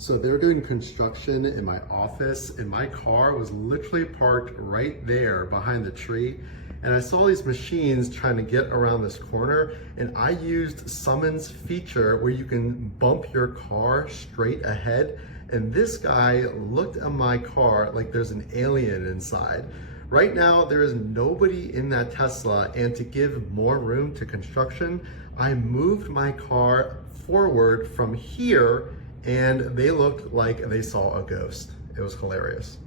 So they were doing construction in my office and my car was literally parked right there behind the tree. And I saw these machines trying to get around this corner, and I used Summon's feature where you can bump your car straight ahead. And this guy looked at my car like there's an alien inside. Right now, there is nobody in that Tesla, and to give more room to construction, I moved my car forward from here, and they looked like they saw a ghost. It was hilarious.